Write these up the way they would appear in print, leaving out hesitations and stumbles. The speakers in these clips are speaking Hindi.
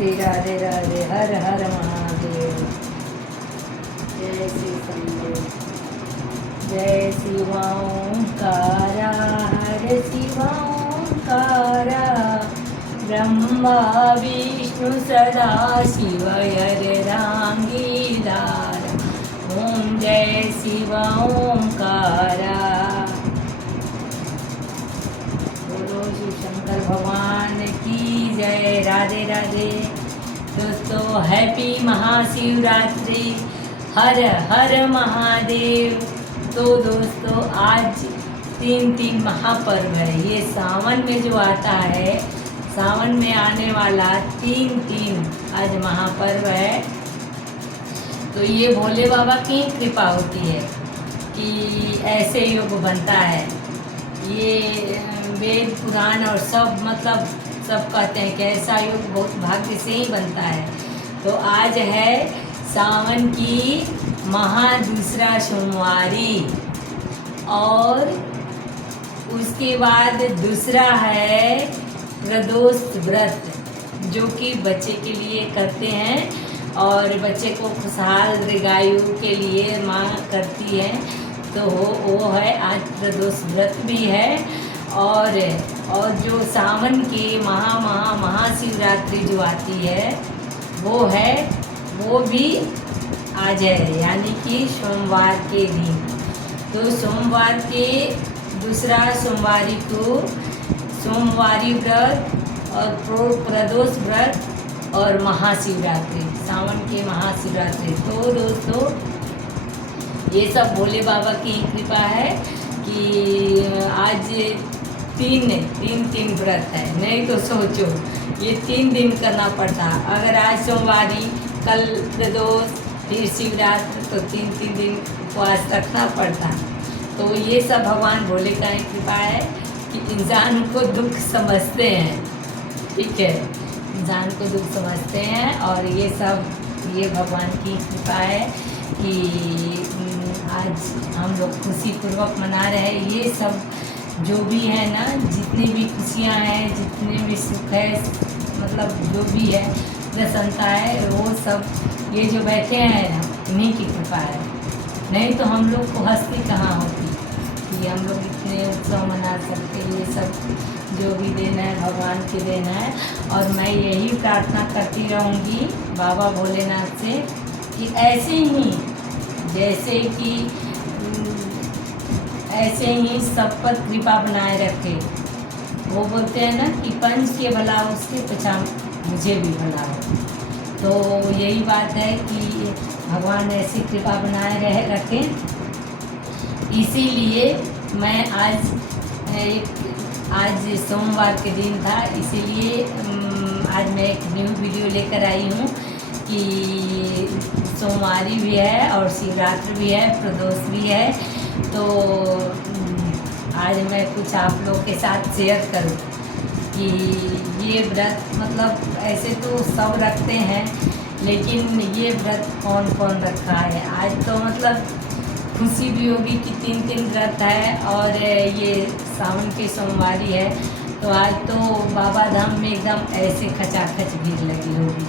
श्री राधे राधे। हर हर महादेव। जय श्री शंभो। जय शिव ओंकारा। हर शिव ओंकारा। ब्रह्मा विष्णु सदा शिव हर रांगीदार। ओम जय शिव ओंकारा। बोलो शिव शंकर भगवान की जय। राधे राधे। दोस्तों हैप्पी महाशिवरात्रि। हर हर महादेव। तो दोस्तों आज तीन महापर्व है। ये सावन में जो आता है, सावन में आने वाला तीन आज महापर्व है। तो ये भोले बाबा की कृपा होती है कि ऐसे योग बनता है। ये वेद पुराण और सब सब कहते हैं कि ऐसा योग बहुत भाग्य से ही बनता है। तो आज है सावन की दूसरा सोमवारी और उसके बाद दूसरा है प्रदोष व्रत, जो कि बच्चे के लिए करते हैं और बच्चे को खुशहाल दीर्घायु के लिए माँ करती है। तो वो है आज प्रदोष व्रत भी है। और जो सावन के महाशिवरात्रि जो आती है वो भी आज है, यानी कि सोमवार के दिन। तो सोमवार के दूसरा सोमवारी को सोमवारी व्रत और प्रदोष व्रत और महाशिवरात्रि, सावन के महाशिवरात्रि। तो दोस्तों ये सब भोले बाबा की कृपा है कि आज तीन व्रत है। नहीं तो सोचो ये 3 दिन करना पड़ता। अगर आज सोमवारी, कल प्रदोष, फिर शिवरात्रि, तो 3 दिन उपवास रखना पड़ता। तो ये सब भगवान भोले का ही कृपा है कि इंसान को दुख समझते हैं। ठीक है, इंसान को दुख समझते हैं और ये भगवान की कृपा है कि आज हम लोग खुशी पूर्वक मना रहे हैं। ये सब जो भी है ना, जितनी भी खुशियाँ हैं, जितने भी सुख है, जो भी है, प्रसन्नता है, वो सब ये जो बैठे हैं ना, इन्हीं की कृपा है। नहीं तो हम लोग को हंसी कहाँ होती कि हम लोग इतने उत्सव मना सकते। ये सब जो भी देना है भगवान की देना है। और मैं यही प्रार्थना करती रहूँगी बाबा भोलेनाथ से कि ऐसे ही सब पर कृपा बनाए रखे। वो बोलते हैं ना कि पंच के भला उसके पीछा मुझे भी भला हो। तो यही बात है कि भगवान ऐसी कृपा बनाए रखें। इसीलिए मैं आज सोमवार के दिन था, इसीलिए आज मैं एक न्यू वीडियो लेकर आई हूँ कि सोमवारी भी है और शिवरात्रि भी है, प्रदोष भी है। तो आज मैं कुछ आप लोग के साथ शेयर करूँ कि ये व्रत ऐसे तो सब रखते हैं, लेकिन ये व्रत कौन कौन रखा है। आज तो खुशी भी होगी कि 3 व्रत है और ये सावन की सोमवारी है। तो आज तो बाबा धाम में एकदम ऐसे खचाखच भीड़ लगी होगी।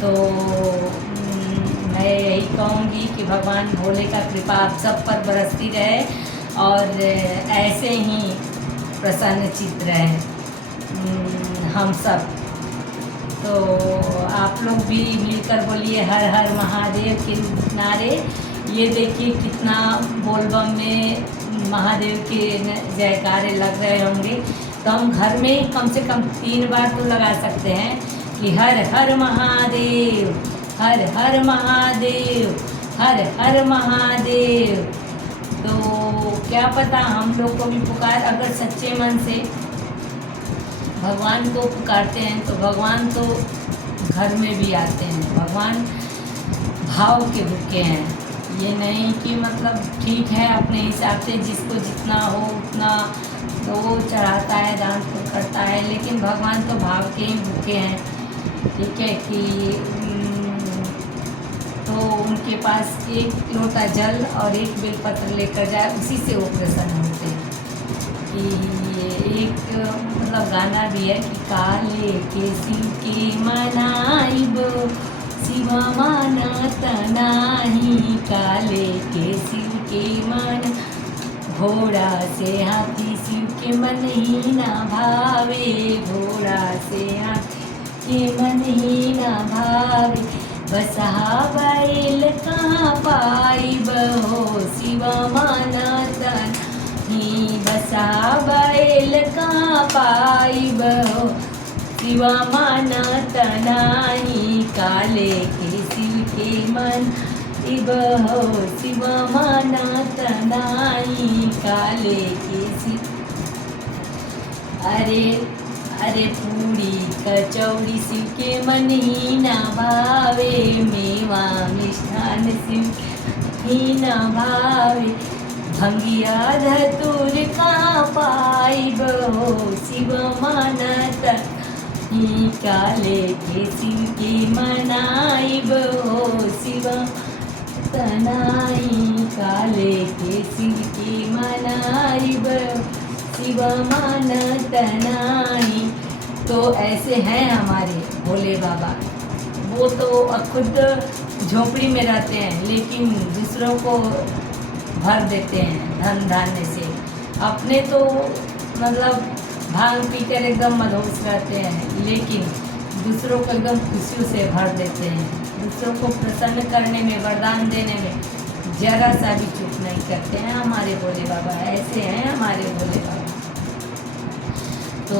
तो मैं यही कहूँगी कि भगवान भोले का कृपा आप सब पर बरसती रहे और ऐसे ही प्रसन्नचित्त रहे हम सब। तो आप लोग भी मिलकर बोलिए हर हर महादेव के नारे। ये देखिए कितना बोलबम में महादेव के जयकारे लग रहे होंगे। तो हम घर में कम से कम 3 बार तो लगा सकते हैं कि हर हर महादेव, हर हर महादेव, हर हर महादेव। तो क्या पता हम लोग को भी पुकार, अगर सच्चे मन से भगवान को पुकारते हैं तो भगवान तो घर में भी आते हैं। भगवान भाव के भूखे हैं। ये नहीं कि ठीक है अपने हिसाब से जिसको जितना हो उतना तो वो चढ़ाता है, दान करता है, लेकिन भगवान तो भाव के ही भूखे हैं। ठीक है कि तो उनके पास एक लोटा जल और एक बेलपत्र लेकर जाए, उसी से वो प्रसन्न होते हैं कि एक मतलब गाना भी है कि काले के शिव के मनाइब शिव मानत नाही, काले के शिव के मन घोड़ा से हाथी शिव के मन ही ना भावे, घोड़ा से हाथी के मन ही ना भावे, बसहा बैल कहाँ पाइब हो शिव मानत नहीं, बसहा बैल कहाँ पाइब हो शिव मानत नाही, काले के शिव के मन इब हो शिव मानत नाही, काले के शिव। अरे पूरी कचौड़ी शिव के मन ही ना भावे, मेवा मिष्ठान शिव ही ना भावे, भंगिया धतूर कहाँ पाइब हो शिव मानत ही, काले के शिव के मनाइब हो शिव तनाई, काले के शिव के मनाइब शिव मानत नाही। तो ऐसे हैं हमारे भोले बाबा, वो तो खुद झोपड़ी में रहते हैं लेकिन दूसरों को भर देते हैं धन धान्य से, अपने तो मतलब भांग पीकर एकदम मदहोश रहते हैं लेकिन दूसरों को एकदम खुशियों से भर देते हैं, दूसरों को प्रसन्न करने में वरदान देने में जरा सा भी चूक नहीं करते हैं हमारे भोले बाबा। ऐसे हैं हमारे भोले बाबा। तो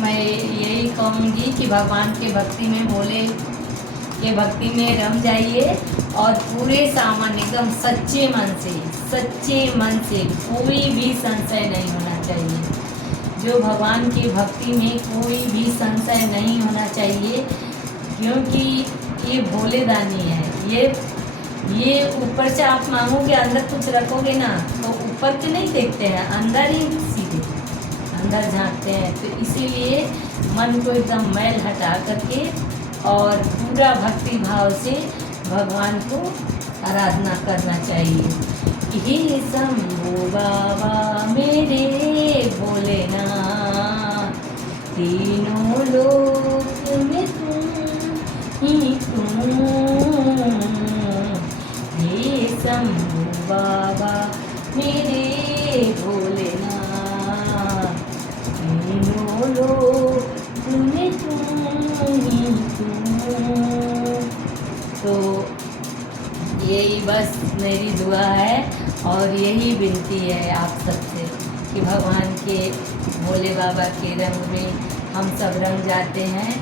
मैं यही कहूँगी कि भगवान के भक्ति में, भोले के भक्ति में रम जाइए और पूरे सामान एकदम सच्चे मन से कोई भी संशय नहीं होना चाहिए। जो भगवान की भक्ति में कोई भी संशय नहीं होना चाहिए, क्योंकि ये भोले दानी है। ये ऊपर से आप मांगोगे, अंदर कुछ रखोगे ना तो ऊपर के नहीं देखते हैं, अंदर ही सीधे अंदर झांकते हैं। तो इसीलिए मन को एकदम मैल हटा करके और पूरा भक्ति भाव से भगवान को आराधना करना चाहिए। हे शंभो बाबा मेरे भोलेनाथ, तीनों लोक में तुम ही तुम, हे शंभो बाबा मेरे भोलेनाथ, तीनों लोक में तुम ही तुम। तो यही बस मेरी दुआ है और यही विनती है आप सबसे कि भगवान के भोले बाबा के रंग में हम सब रंग जाते हैं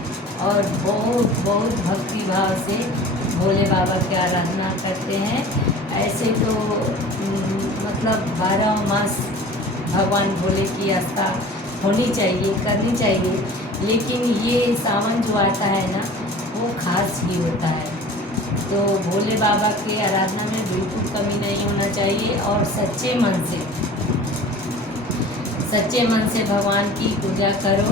और बहुत भक्ति भाव से भोले बाबा की आराधना करते हैं। ऐसे तो मतलब 12 मास भगवान भोले की आस्था होनी चाहिए, करनी चाहिए, लेकिन ये सावन जो आता है ना वो खास ही होता है। तो भोले बाबा के आराधना में बिल्कुल कमी नहीं होना चाहिए और सच्चे मन से भगवान की पूजा करो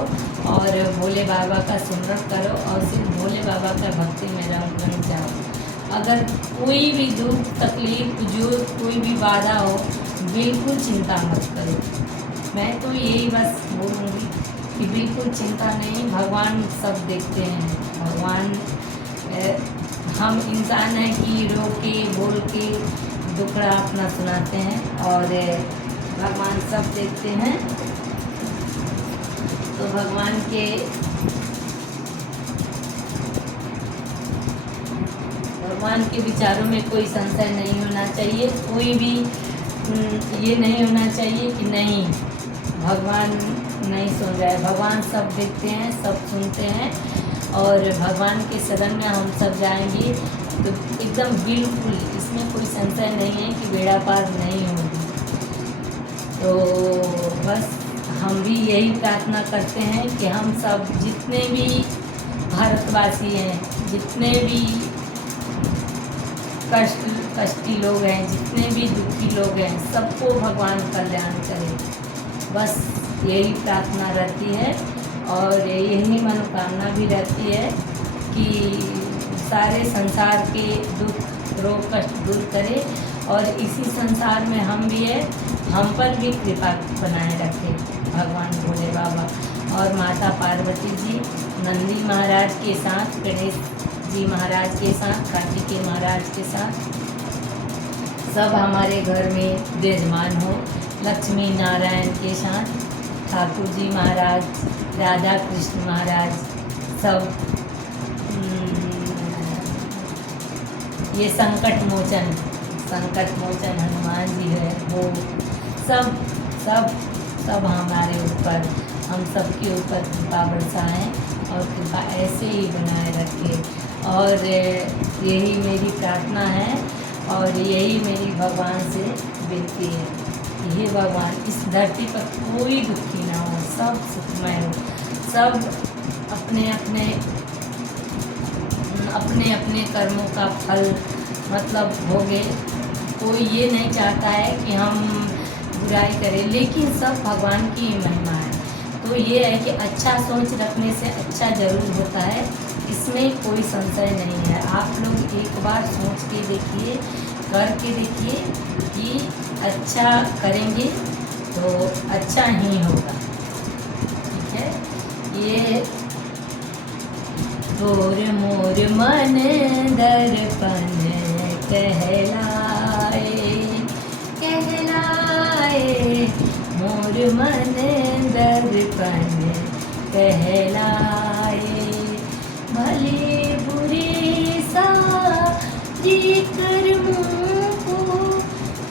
और भोले बाबा का सुमरन करो और सिर्फ भोले बाबा का भक्ति में रंग जाओ। अगर कोई भी दुख तकलीफ जो कोई भी बाधा हो बिल्कुल चिंता मत करो। मैं तो यही बस बोलूँगी कि बिल्कुल चिंता नहीं, भगवान सब देखते हैं। भगवान हम इंसान हैं कि रो के बोल के दुखड़ा अपना सुनाते हैं और भगवान सब देखते हैं। तो भगवान के विचारों में कोई संशय नहीं होना चाहिए, कोई भी ये नहीं होना चाहिए कि नहीं भगवान नहीं सुन रहा है। भगवान सब देखते हैं, सब सुनते हैं और भगवान के शरण में हम सब जाएंगे तो एकदम बिल्कुल इसमें कोई संशय नहीं है कि बेड़ा पार नहीं होगी। तो बस हम भी यही प्रार्थना करते हैं कि हम सब जितने भी भारतवासी हैं, जितने भी कष्टी लोग हैं, जितने भी दुखी लोग हैं, सबको भगवान कल्याण करे। बस यही प्रार्थना रहती है और यही मनोकामना भी रहती है कि सारे संसार के दुख रोग कष्ट दूर करे और इसी संसार में हम भी है, हम पर भी कृपा बनाए रखे। भगवान भोले बाबा और माता पार्वती जी नंदी महाराज के साथ, गणेश जी महाराज के साथ, कार्तिकेय महाराज के साथ सब हमारे घर में विराजमान हो। लक्ष्मी नारायण के साथ ठाकुर जी महाराज, राधा कृष्ण महाराज सब, ये संकट मोचन हनुमान जी है, वो सब सब सब हमारे ऊपर, हम सबके ऊपर कृपा बरसाएं और कृपा ऐसे ही बनाए रखें। और यही मेरी प्रार्थना है और यही मेरी भगवान से विनती है। ये भगवान इस धरती पर कोई दुखी ना हो, सब सुखमय हो, सब अपने अपने कर्मों का फल मतलब भोगे। कोई ये नहीं चाहता है कि हम बुराई करें, लेकिन सब भगवान की महिमा है। तो ये है कि अच्छा सोच रखने से अच्छा जरूर होता है, इसमें कोई संशय नहीं है। आप लोग एक बार सोच के देखिए, करके देखिए कि अच्छा करेंगे तो अच्छा ही होगा। ठीक है, ये तोर मोर मन दर्पण कहलाए, मोर मन दर्पण कहलाए। भले बुरे सारी कर्मों को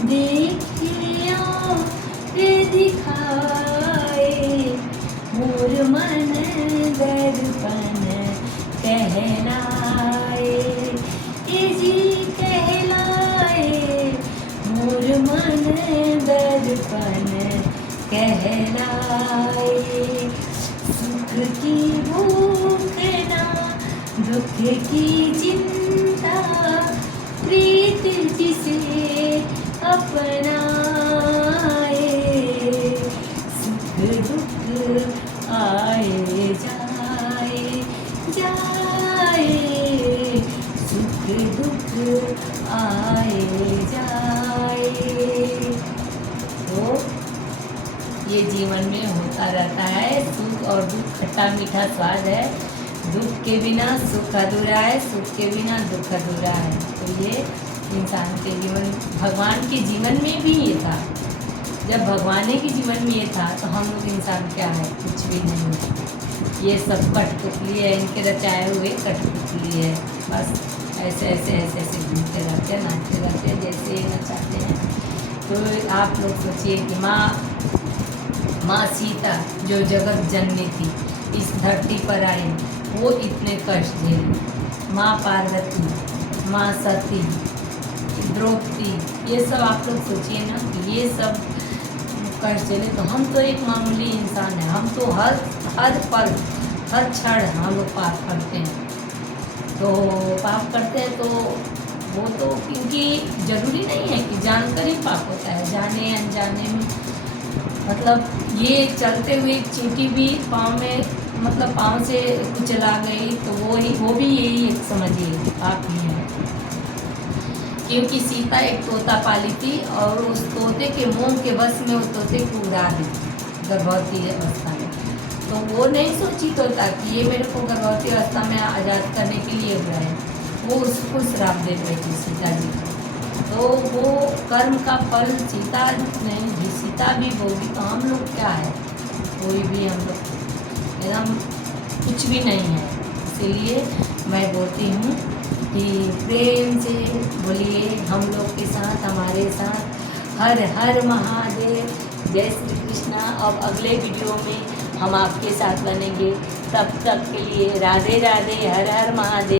देखिया दिखाए, मोर मन दर्पण कहलाए, जी कहलाए, मोर मन दर्पण कहलाए। सुख की भूख ना दुख की चिंता, प्रीत जिसे अपनाए, सुख दुख आए जाए सुख दुख आए जाए। तो ये जीवन में होता रहता है, सुख और दुख खट्टा मीठा स्वाद है। दुख के बिना सुख अधूरा है, सुख के बिना दुख अधूरा है। तो ये इंसान के जीवन, भगवान के जीवन में भी ये था। जब भगवान के जीवन में ये था तो हम लोग इंसान क्या है, कुछ भी नहीं। ये सब कठपुतली है, इनके रचाए हुए कठपुतली है। बस ऐसे घूमते रहते हैं, नाचते रहते हैं जैसे ये नचाते हैं। तो आप लोग सोचिए कि माँ सीता जो जगत जननी थी, इस धरती पर आई, वो इतने कष्ट झेले। माँ पार्वती, माँ सती, द्रौपदी, ये सब आप लोग सोचिए ना कि ये सब कष्ट झेले। तो हम तो एक मामूली इंसान है, हम तो हर पल हर क्षण हम लोग पाप करते हैं। तो पाप करते हैं तो वो तो क्योंकि ज़रूरी नहीं है कि जानकर ही पाप होता है, जाने अनजाने में। मतलब ये चलते हुए एक चींटी भी पाँव में, मतलब पाँव से कुचला गई तो वो भी यही एक समझिए पाप ही है। क्योंकि सीता एक तोता पाली थी और उस तोते के मुंह के बस में उस तोते को उड़ा दी गर्भवती अवस्था में। तो वो नहीं सोची तोता कि ये मेरे को गर्भवती अवस्था में आज़ाद करने के लिए हुआ है, वो उसको श्राप दे रही थी सीता जी को। तो वो कर्म का फल सीता नहीं भी, सीता भी भोगी। तो हम लोग क्या है, कोई भी हम लोग एकदम कुछ भी नहीं है। इसीलिए मैं बोलती हूँ कि प्रेम से बोलिए हम लोग के साथ, हमारे साथ। हर हर महादेव, जय श्री कृष्णा। अब अगले वीडियो में हम आपके साथ बनेंगे, तब तक के लिए राधे राधे, हर हर महादेव।